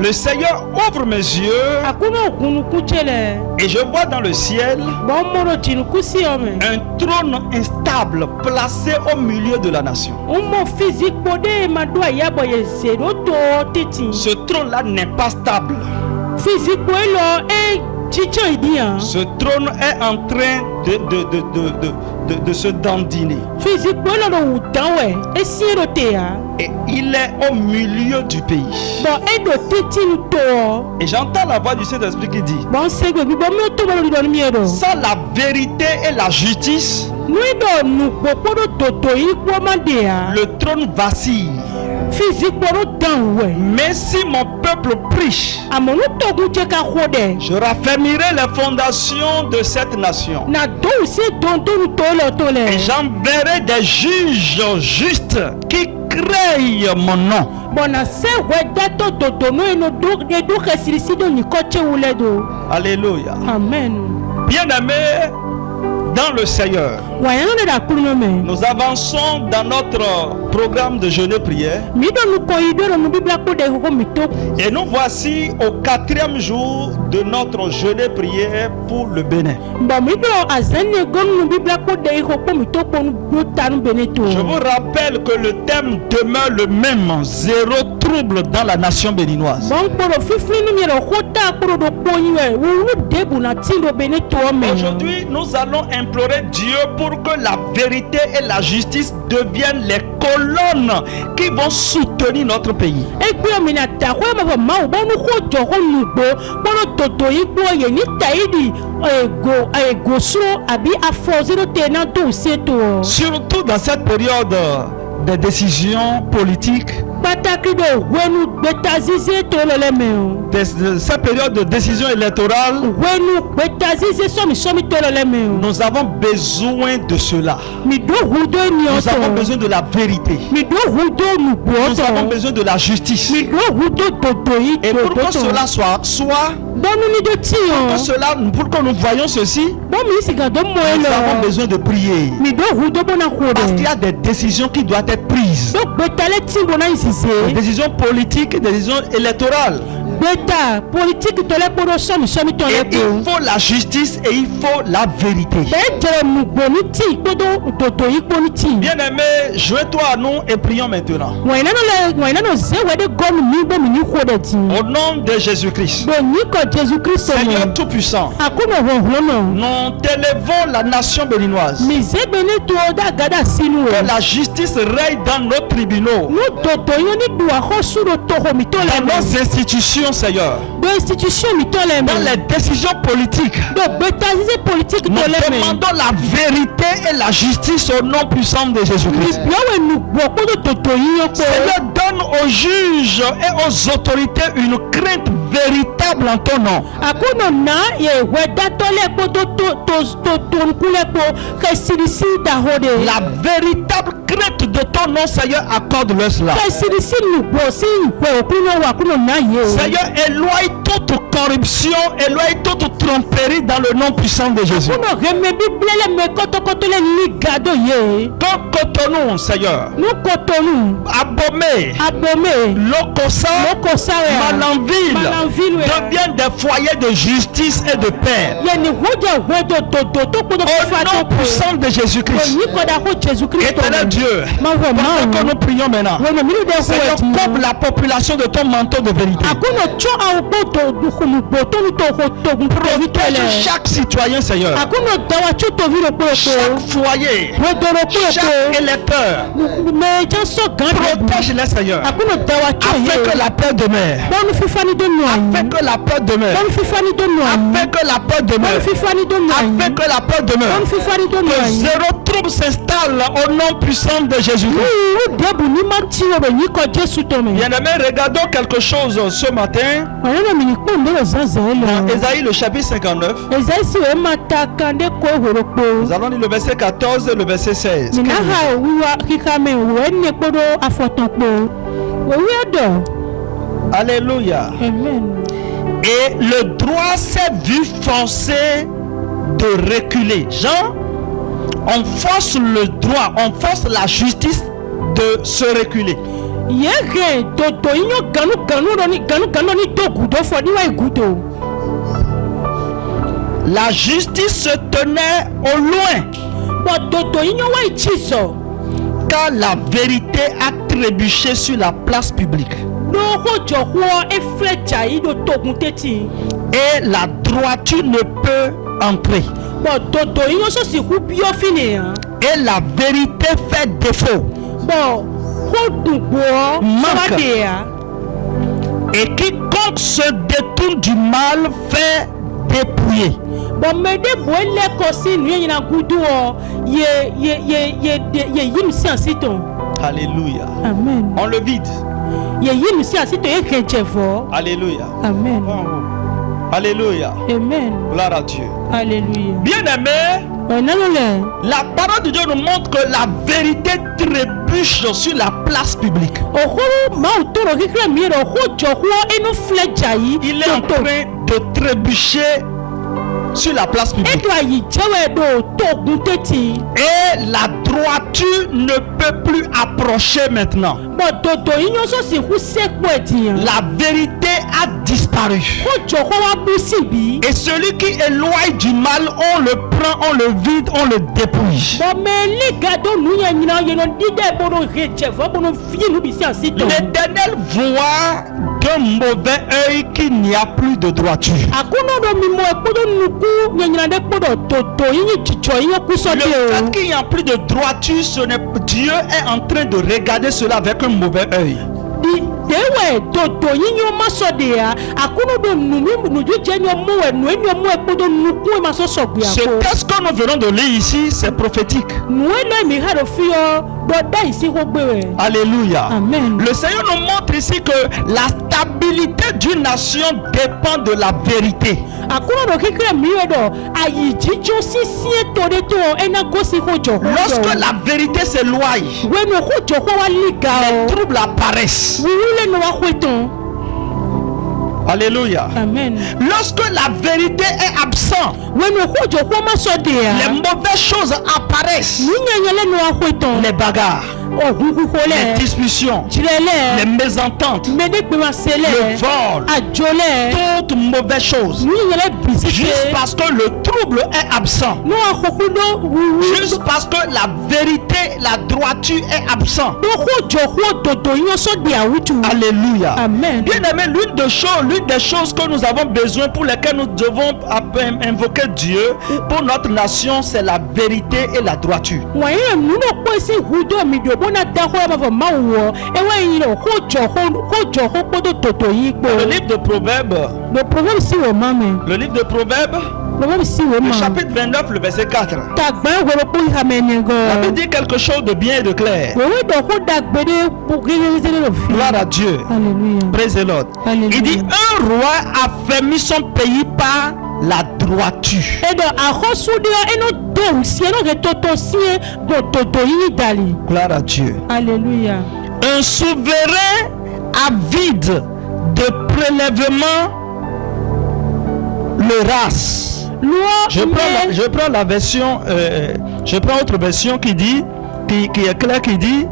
Le Seigneur ouvre mes yeux et je vois dans le ciel un trône instable placé au milieu de la nation. Ce trône-là n'est pas stable. Ce trône est en train de se dandiner. Et il est au milieu du pays. Et j'entends la voix du Saint-Esprit qui dit: sans la vérité et la justice, le trône vacille. Mais si mon peuple prêche, je raffermirai les fondations de cette nation. Et j'enverrai des juges justes qui craignent mon nom. Alléluia. Amen. Bien-aimés dans le Seigneur, nous avançons dans notre programme de jeûne et prière. Et nous voici au 4e jour de notre jeûne et prière pour le Bénin. Je vous rappelle que le thème demeure le même: zéro trouble dans la nation béninoise. Aujourd'hui, nous allons implorer Dieu pour que la vérité et la justice deviennent les colonnes qui vont soutenir notre pays. Surtout dans cette période des décisions politiques, cette période de décision électorale, nous avons besoin de cela. Nous avons besoin de la vérité. Nous avons besoin de la justice. Et pour que cela soit, pour que nous voyons ceci, nous avons besoin de prier. Parce qu'il y a des décisions qui doivent être prises. Des décisions politiques, des décisions électorales. Et il faut la justice et il faut la vérité. Bien-aimé, joins-toi à nous et prions maintenant. Au nom de Jésus-Christ, Seigneur Tout-Puissant, nous t'élevons la nation béninoise. Que la justice règne dans nos tribunaux, dans nos institutions, Seigneur, dans les décisions politiques. Nous demandons la vérité et la justice au nom puissant de Jésus-Christ. Seigneur, donne aux juges et aux autorités une crainte véritable en ton nom. La véritable crainte de ton nom, Seigneur, accorde-le cela. Seigneur, éloigne toute corruption, éloigne toute tromperie dans le nom puissant de Jésus. Cotonou, Seigneur, Abomey, Lokossa, Malanville deviennent des foyers de justice et de paix. Au nom puissant de Jésus-Christ. Éternel Dieu, pendant que nous prions maintenant, Seigneur, couvre la population de ton manteau de vérité. Protège chaque citoyen, Seigneur. Chaque foyer, chaque électeur. Protège les, Seigneur. Afin que la paix demeure. Afin que la paix demeure. Afin que la paix demeure. Afin que la paix demeure. Que zéro trouble s'installe au nom puissant de Jésus-Christ. Bien-aimés, regardons quelque chose ce matin. Dans Ésaïe le chapitre 59. Nous allons lire le verset 14 et le verset 16. Alléluia. Amen. Et le droit s'est vu forcé de reculer. Jean, on force le droit, on force la justice de se reculer. Yege toto inyo ganu ni to gudo fo ni wa gudo. La justice se tenait au loin. Bo toto inyo wa ichiso. Car la vérité a trébuché sur la place publique. Et la droiture ne peut entrer. Et la vérité fait défaut. Manque. Et quiconque se détourne du mal fait dépouiller. Alléluia. Amen. On le vide. Alléluia. Amen. Alléluia. Amen. Gloire à Dieu. Alléluia. Bien-aimé, la parole de Dieu nous montre que la vérité trébuche sur la place publique. Il est en train de trébucher sur la place publique. Et la droiture ne peut plus approcher maintenant. La vérité a disparu. Et celui qui éloigne du mal, on le prend, on le vide, on le dépouille. L'Éternel voit d'un mauvais œil qu'il n'y a plus de droiture. Le fait qu'il n'y a plus de droiture, Dieu est en train de regarder cela avec un mauvais œil. Ce que nous venons de lire ici, c'est prophétique. Alléluia. Amen. Le Seigneur nous montre ici que la stabilité d'une nation dépend de la vérité. Lorsque la vérité s'éloigne, les troubles apparaissent. Alléluia. Amen. Lorsque la vérité est absente, les mauvaises choses apparaissent. Les bagarres, les discussions, les mésententes, le vol, toutes mauvaises choses. Juste parce que le trouble est absent. Juste parce que la vérité, la droiture est absente. Alléluia. Amen. Bien aimé, l'une des choses que nous avons besoin, pour lesquelles nous devons invoquer Dieu pour notre nation, c'est la vérité et la droiture. Le livre de Proverbes, le livre de Proverbes, le chapitre 29, le verset 4. La Bible dit quelque chose de bien et de clair. Gloire à Dieu. Praise the Lord. Il dit: un roi affermit son pays par la droiture. Gloire à Dieu. Alléluia. Un souverain avide de prélèvement le race. Je prends la version, je prends autre version qui dit, qui est claire, qui dit: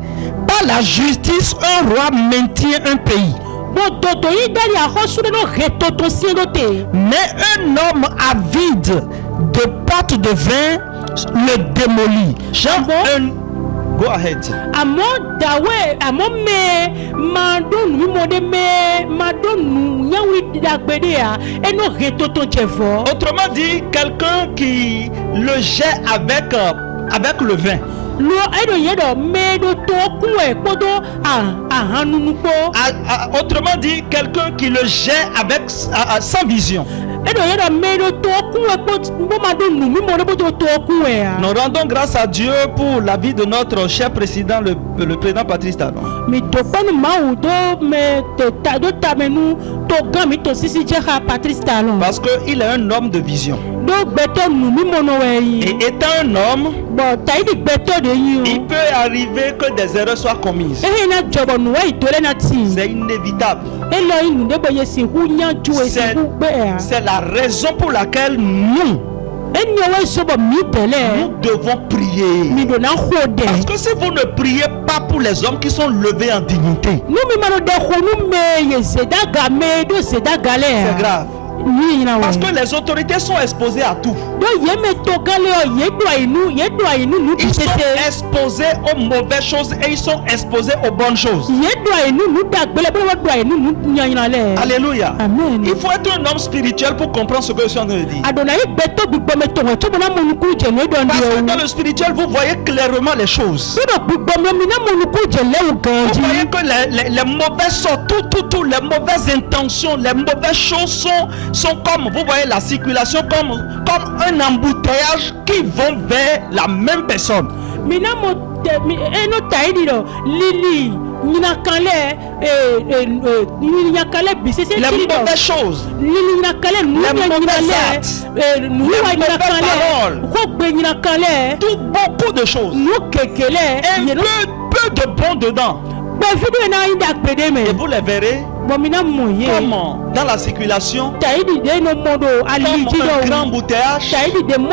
par la justice, un roi maintient un pays. Mais un homme avide de pâte de vin le démolit. Go ahead. Autrement dit, quelqu'un qui le jette avec le vin. Autrement dit, quelqu'un qui le jette avec sans vision. Nous rendons grâce à Dieu pour la vie de notre cher président, le président Patrice Talon. Parce qu'il est un homme de vision. Et étant un homme, il peut arriver que des erreurs soient commises. C'est inévitable. C'est la raison pour laquelle nous, nous devons prier. Parce que si vous ne priez pas pour les hommes qui sont levés en dignité, c'est grave. Parce que les autorités sont exposées à tout. Ils sont exposés aux mauvaises choses et ils sont exposés aux bonnes choses. Alléluia. Amen. Il faut être un homme spirituel pour comprendre ce que je suis en train de dire. Parce que dans le spirituel, vous voyez clairement les choses. Vous voyez que les mauvaises sortes, les mauvaises intentions, les mauvaises choses sont comme, vous voyez la circulation comme un embouteillage qui vont vers la même personne. Les mauvaises choses, les mauvaises actes, les mauvaises paroles, tout beaucoup de choses, et peu de bon dedans. Et vous les verrez comment dans la circulation, comme un grand embouteillage, qui vont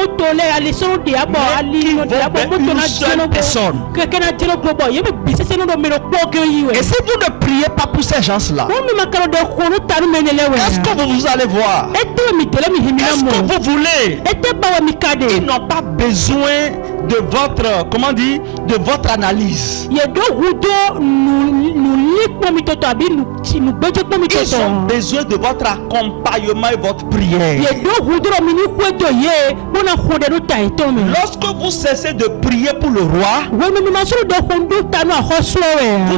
vers une seule personne. Et si vous ne priez pas pour ces gens-là, qu'est-ce que vous allez voir? Qu'est-ce que vous voulez? Ils n'ont pas besoin de votre, comment dire, de votre analyse. Ils ont besoin de votre accompagnement et votre prière. Lorsque vous cessez de prier pour le roi, vous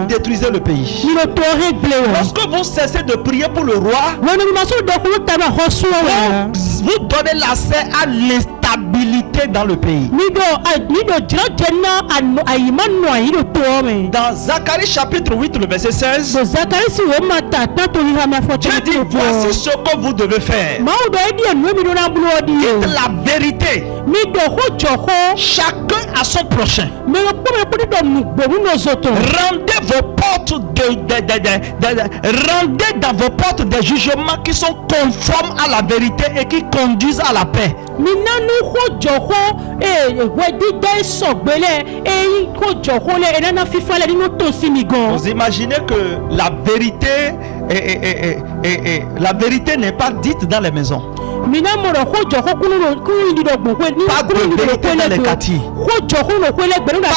détruisez le pays. Lorsque vous cessez de prier pour le roi, vous donnez l'accès à l'instabilité dans le pays. Dans Zacharie chapitre 8, le verset 16, Dieu dit, voici ce que vous devez faire. Dites la vérité. Chacun à son prochain. Rendez vos portes rendez dans vos portes des jugements qui sont conformes à la vérité et qui conduisent à la paix. Vous imaginez que la vérité n'est pas dite dans les maisons. Pas de vérité dans les quartiers. Pas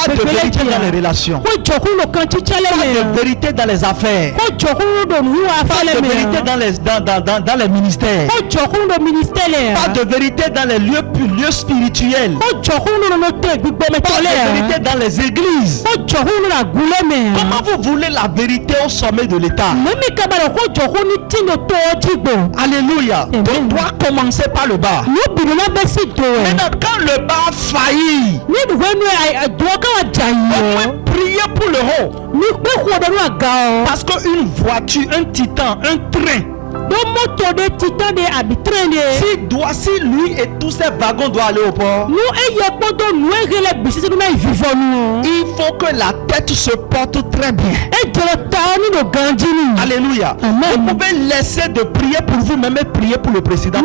de vérité dans les relations. Pas de vérité dans les affaires. Pas de vérité dans les ministères. Pas de vérité dans les lieux spirituels. Pas de vérité dans les églises. Comment vous voulez la vérité au sommet de l'État? Alléluia. On doit commencer par le bas. Maintenant, quand le bas a failli, on peut prier pour le haut. Parce qu'une voiture, un titan, un train, si lui et tous ses wagons doivent aller au port, il faut que la tête se porte très bien. Alléluia. Amen. Vous pouvez laisser de prier pour vous-même et prier pour le président. Et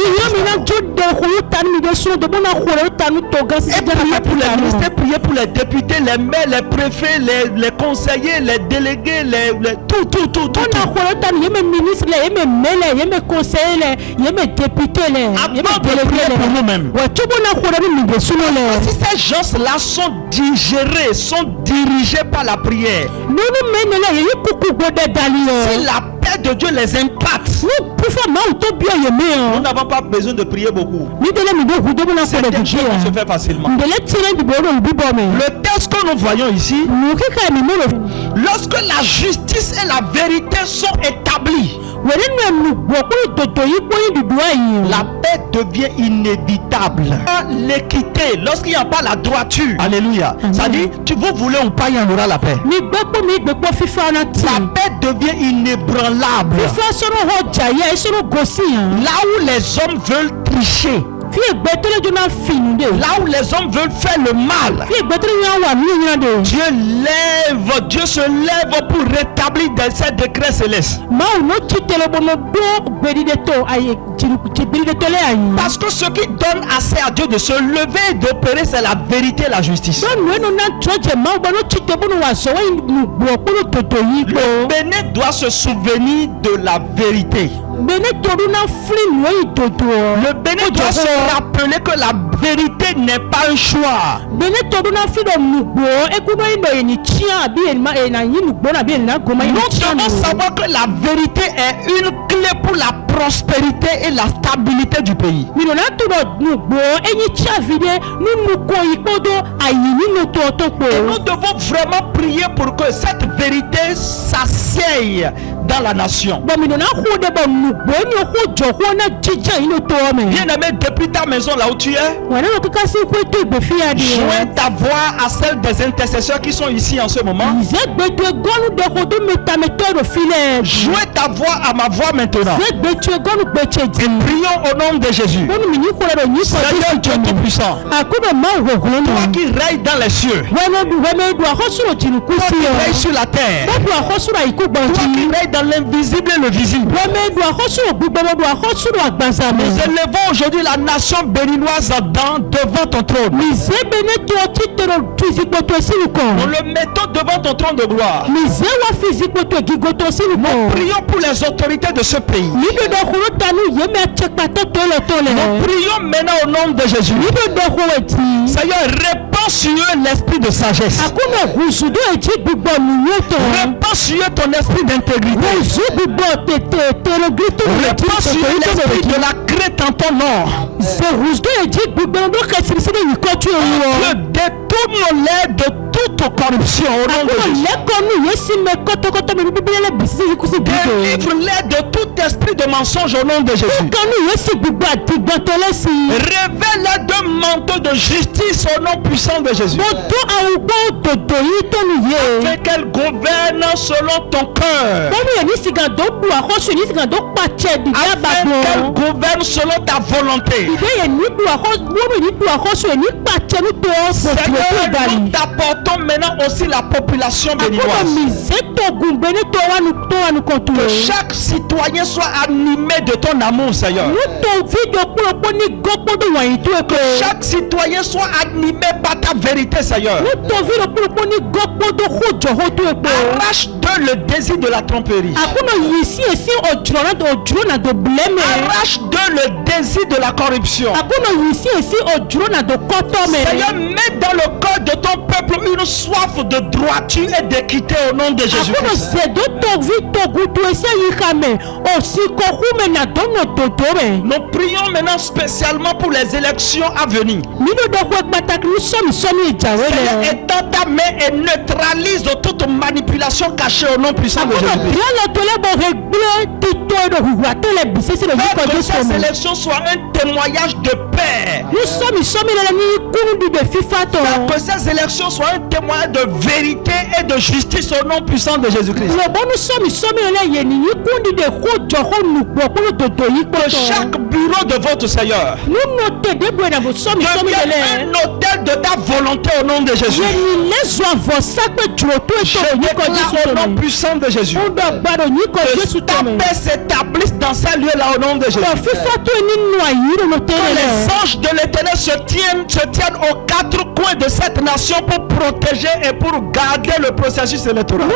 prier pour les ministres, prier pour les députés, les maires, les préfets, les conseillers, les délégués, tout. Avant de prier pour nous-mêmes. Si ces gens-là sont digérés, sont dirigés par la prière, si la paix de Dieu les impacte, nous n'avons pas besoin de prier beaucoup. C'est quelque chose qui se fait facilement. Le texte que nous voyons ici, lorsque la justice et la vérité sont établies, la paix devient inévitable. L'équité, lorsqu'il n'y a pas la droiture, alléluia, ça dit, vous voulez ou pas, il y en aura la paix. La paix devient inébranlable. Là où les hommes veulent tricher, Là où les hommes veulent faire le mal, Dieu se lève pour rétablir ses décrets célestes. Parce que ce qui donne assez à Dieu de se lever et d'opérer, c'est la vérité et la justice. Le béné doit se souvenir de la vérité. Le béné doit se rappeler que la vérité n'est pas un choix. Nous devons savoir que la vérité est une clé pour la prospérité et la stabilité du pays. Nous devons vraiment prier pour que cette vérité s'assieye dans la nation. Bien-aimé, depuis ta maison là où tu es, joins ta voix à celle des intercesseurs qui sont ici en ce moment. Joins ta voix à ma voix maintenant. Et prions au nom de Jésus. Seigneur Dieu Tout-Puissant, toi qui règnes dans les cieux, toi qui règnes sur la terre, toi qui règnes dans l'invisible et le visible, nous élevons aujourd'hui la nation béninoise devant ton trône. Nous le mettons devant ton trône de gloire. Nous prions pour les autorités de ce pays. Nous prions maintenant au nom de Jésus. Seigneur, répands sur eux l'esprit de sagesse. Répands sur eux ton esprit d'intégrité. Répands sur eux l'esprit de la crainte en ton nom. Détourne-les de toute corruption au nom de Jésus. Délivre-les de tout esprit de mensonge au nom de Jésus. Révèle-les d'un manteau de justice au nom puissant de Jésus. Afin qu'elle gouverne selon ton cœur. Afin qu'elle gouverne selon ta volonté. Seigneur, nous t'apportons maintenant aussi la population béninoise. Que chaque citoyen soit animé de ton amour, Seigneur. Que chaque citoyen soit animé par ta vérité, Seigneur. Arrache de le désir de la tromperie. Arrache de le désir de la corruption. Seigneur, mets dans le cœur de ton peuple une soif de droiture et d'équité au nom de Jésus-Christ. Nous prions maintenant spécialement pour les élections à venir. Seigneur, étends ta main et neutralise toute manipulation cachée au nom puissant de Jésus-Christ. Fais que ces élections soient un témoignage de paix. Fais que ces élections soient un témoignage de vérité et de justice au nom puissant de Jésus-Christ. Que chaque bureau de vote, Seigneur, devienne un hôtel de ta volonté au nom de Jésus. Je déclare au nom puissant de Jésus que ta paix s'établisse dans ces lieux-là au nom de Jésus. Que les anges de l'Éternel se tiennent aux quatre coins de cette nation pour protéger et pour garder le processus électoral.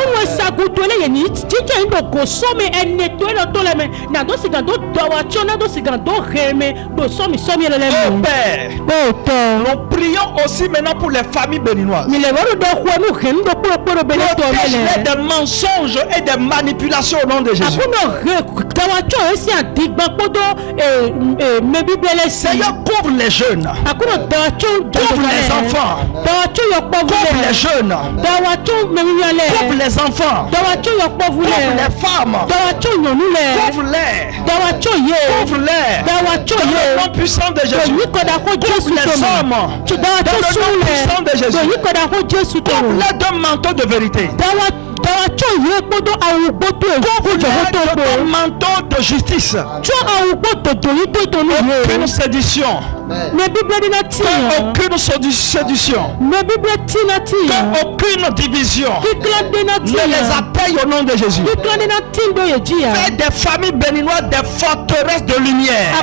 Oh Père, nous prions aussi maintenant pour les familles béninoises. Protège-les des mensonges et des manipulations au nom de Jésus. Seigneur, couvre les jeunes, couvre les enfants, couvre les jeunes, couvre les enfants, couvre les femmes, couvre-les, dans le nom puissant de Jésus. Couvre les hommes dans le nom puissant de Jésus. Couvre-les d'un manteau de vérité. Couvre-les d'un manteau de justice. Aucune sédition, Aucune séduction, aucune division ne les atteigne au nom de Jésus. Fais des familles béninoises des forteresses de lumière,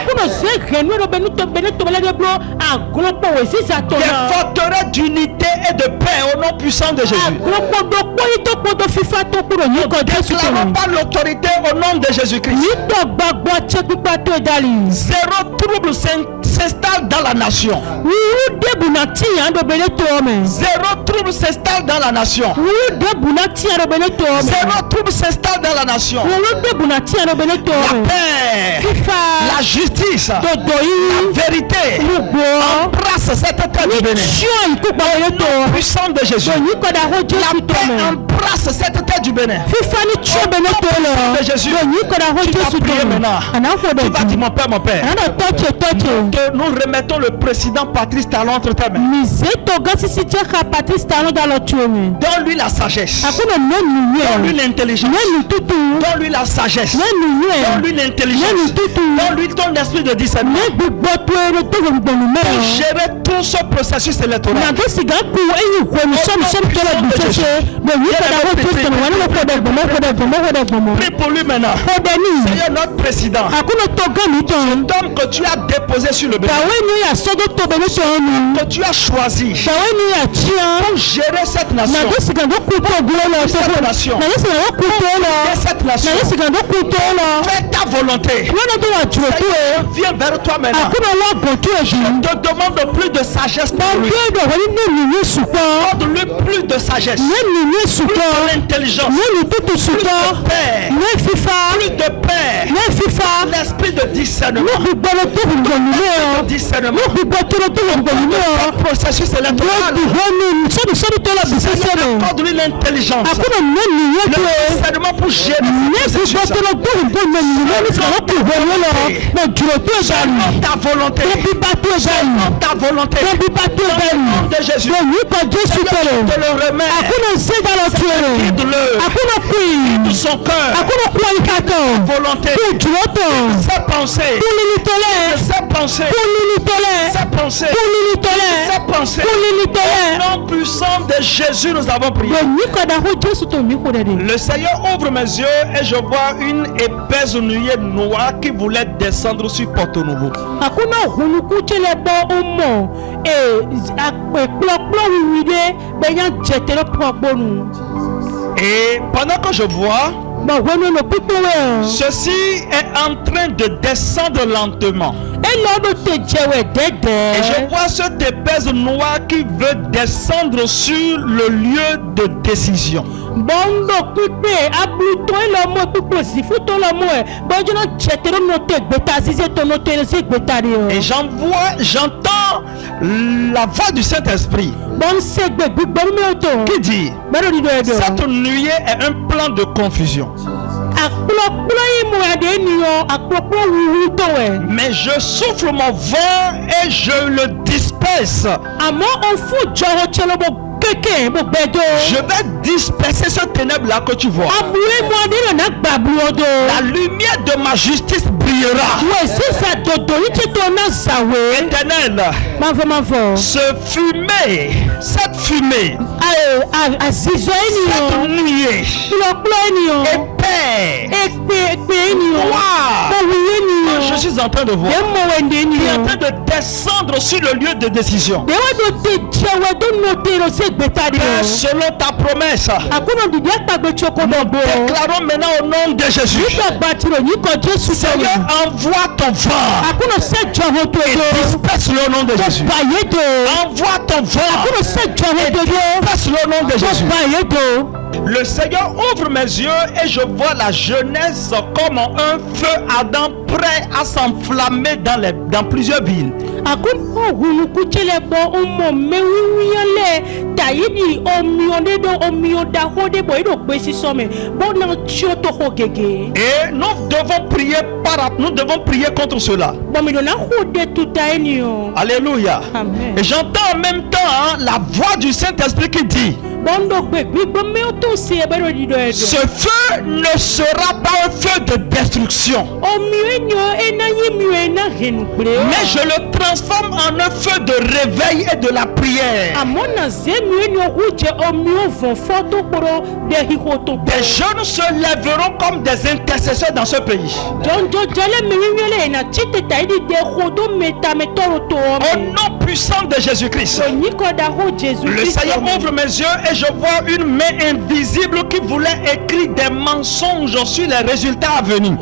des forteresses d'unité et de paix au nom puissant de Jésus. Déclarons par l'autorité au nom de Jésus-Christ. Zéro trouble s'installe dans la nation. Zéro trouble s'installe dans la nation. Zéro trouble s'installe dans la nation. La paix, la justice, la vérité embrasse cette terre du Bénin. Au nom puissant de Jésus. La paix embrasse cette terre du Bénin. Au nom de Jésus. Tu vas prier maintenant. Tu vas dire mon Père. Nous remettons le président Patrice Talon entre tes mains. Donne-lui la sagesse. Donne-lui l'intelligence. Donne-lui la sagesse. Donne-lui l'intelligence. Donne-lui ton esprit de discernement. Pour gérer tout ce processus électoral. Prie pour lui maintenant. Seigneur notre président. Cet homme que tu as déposé sur le Bénin, que tu as choisi pour gérer cette nation, fais ta volonté. Seigneur, viens vers toi maintenant. Je te demande plus de sagesse pour lui. Demande-lui plus de sagesse, plus d'intelligence, plus de paix, l'esprit de discernement. Processus électoral. Accorde-lui l'intelligence, le discernement pour gérer ta volonté. Ta volonté. Au nom de Jésus. Je te le remets. Guide son cœur. Volonté. Ses pensées. Au nom puissant de Jésus, nous avons prié. Le Seigneur ouvre mes yeux et je vois une épaisse nuée noire qui voulait descendre sur Porto Novo. Et pendant que je vois, ceci est en train de descendre lentement. Et je vois cette épaisse noire qui veut descendre sur le lieu de décision. Et j'entends la voix du Saint-Esprit qui dit: cette nuée est un plan de confusion. Mais je souffle mon vent et je le disperse. Je vais disperser ce ténèbre-là que tu vois. La lumière de ma justice brillera. Éternel, cette fumée, cette nuée, épais, noir, que je suis en train de voir, qui est en train de descendre sur le lieu de décision. Selon ta promesse, nous déclarons maintenant au nom de Jésus: Seigneur, envoie ton vent et disperse-le au nom de Jésus. Envoie ton vent et disperse-le au nom de Jésus. Le Seigneur ouvre mes yeux et je vois la jeunesse comme un feu ardent prêt à s'enflammer dans plusieurs villes. Et nous devons prier contre cela. Alléluia. Amen. Et j'entends en même temps la voix du Saint-Esprit qui dit: Ce feu ne sera pas un feu de destruction, mais je le transforme en un feu de réveil et de la prière. Des jeunes se lèveront comme des intercesseurs dans ce pays. Au nom puissant de Jésus-Christ. Le Seigneur ouvre mes yeux et je vois une main invisible qui voulait écrire des mensonges sur les résultats à venir.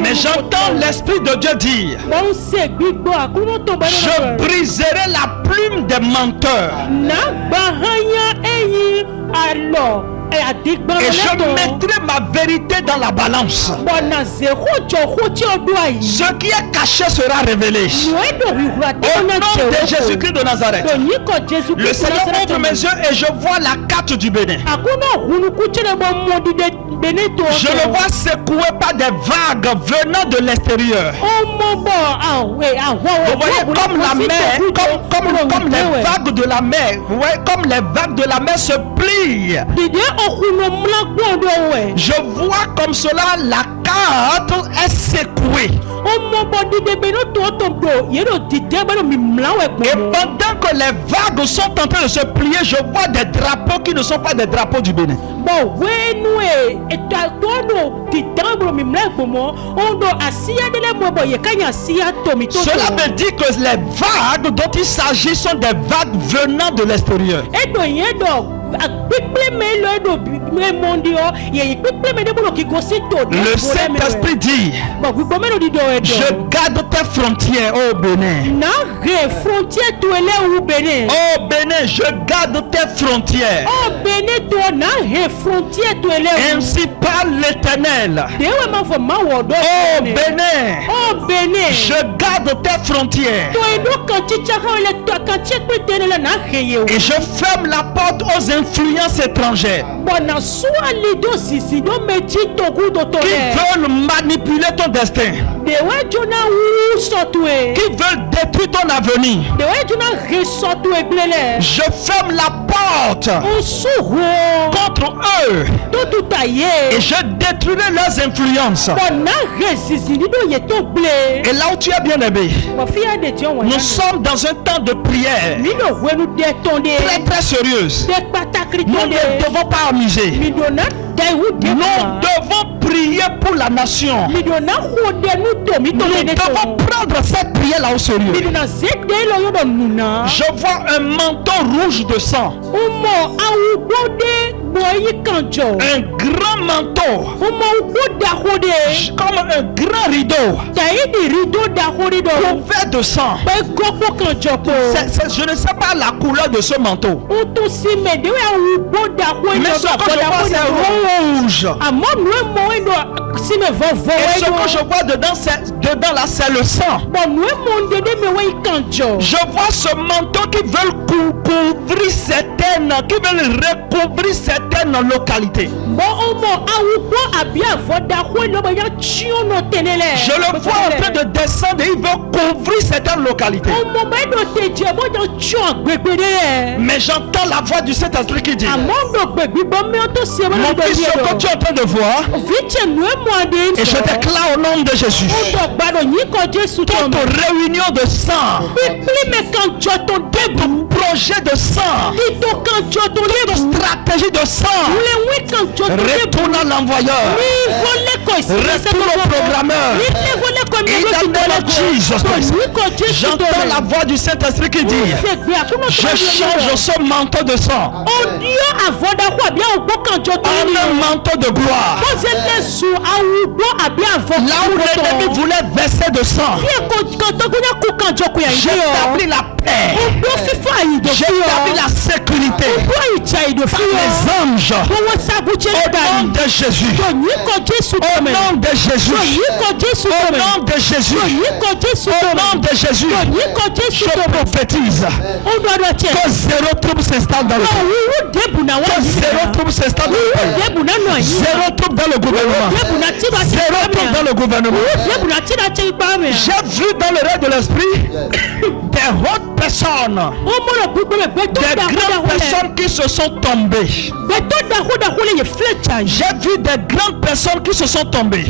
Mais j'entends l'Esprit de Dieu dire: je briserai la plume des menteurs. Et je mettrai ma vérité dans la balance. Ce qui est caché sera révélé. Au nom de Jésus-Christ de Nazareth. Le Seigneur ouvre mes yeux et je vois la carte du Bénin. Je le vois secoué par des vagues venant de l'extérieur. Vous voyez comme la mer, comme les vagues de la mer. Vous voyez comme les vagues de la mer se plient. Je vois comme cela la carte est secouée. Et pendant que les vagues sont en train de se plier, je vois des drapeaux qui ne sont pas des drapeaux du Bénin. Cela me dit que les vagues dont il s'agit sont des vagues venant de l'extérieur. Le Saint-Esprit dit: je garde tes frontières, ô Bénin. Ô Bénin, je garde tes frontières. Ainsi parle l'Éternel. Ô Bénin, je garde tes frontières. Et je ferme la porte aux influences étrangères qui veulent manipuler ton destin, qui veulent détruire ton avenir. Je ferme la porte contre eux et je détruirai leurs influences. Et là où tu es bien aimé, nous sommes dans un temps de prière très très sérieuse. Nous ne devons pas amuser. Nous devons prier pour la nation. Nous devons prendre cette prière là au sérieux. Je vois un manteau rouge de sang. Un grand manteau, comme un grand rideau couvert de sang. Je ne sais pas la couleur de ce manteau, mais ce que je vois c'est rouge. Et ce que je vois dedans là c'est le sang. Je vois ce manteau qui veut couvrir certaines, qui veut recouvrir certaines localités. Je le vois en train de descendre et il veut couvrir certaines localités. Mais j'entends la voix du Saint-Esprit qui dit: mon fils, ce que tu es en train de voir, et je déclare au nom de Jésus, toute réunion de sang, tout projet de sang, toute stratégie de sang, retourne à l'envoyeur, retourne au programmeur. J'entends la voix du Saint-Esprit qui dit: je change ce manteau de sang en un manteau de gloire. Là où l'ennemi voulait verser de sang, j'établis la paix. J'ai établi la sécurité par les anges. Au nom de Jésus. Au nom de Jésus. Au nom de Jésus. Au nom de Jésus. Je prophétise que zéro trouble s'installe dans le pays. Que zéro trouble s'installe dans le pays. Zéro trouble dans le gouvernement. Zéro trouble dans le gouvernement. J'ai vu dans le règne de l'esprit des hautes personnes, des grandes personnes qui se sont tombées. J'ai vu des grandes personnes qui se sont tombées.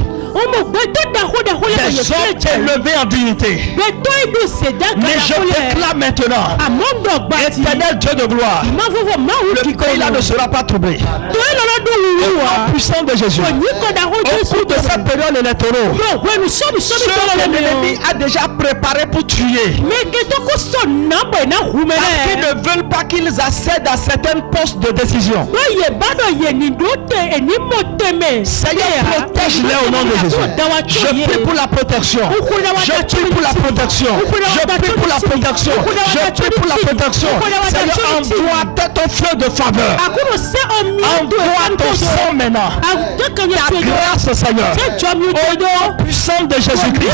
Des hommes élevés en dignité. Mais je déclare maintenant, éternel Dieu de gloire, le pays là ne sera pas troublé. Au nom puissant de Jésus, au cours de cette période électorale, ceux que l'ennemi a déjà préparé pour tuer, parce qu'ils ne veulent pas qu'ils accèdent à certains postes de décision. Seigneur, protège-les au nom de Jésus. Je prie pour la protection. Je prie pour la protection. Je prie pour la protection. Je prie pour la protection. Seigneur, envoie ton feu de faveur. Envoie ton sang maintenant. Ta grâce, Seigneur. Au nom puissant de Jésus-Christ.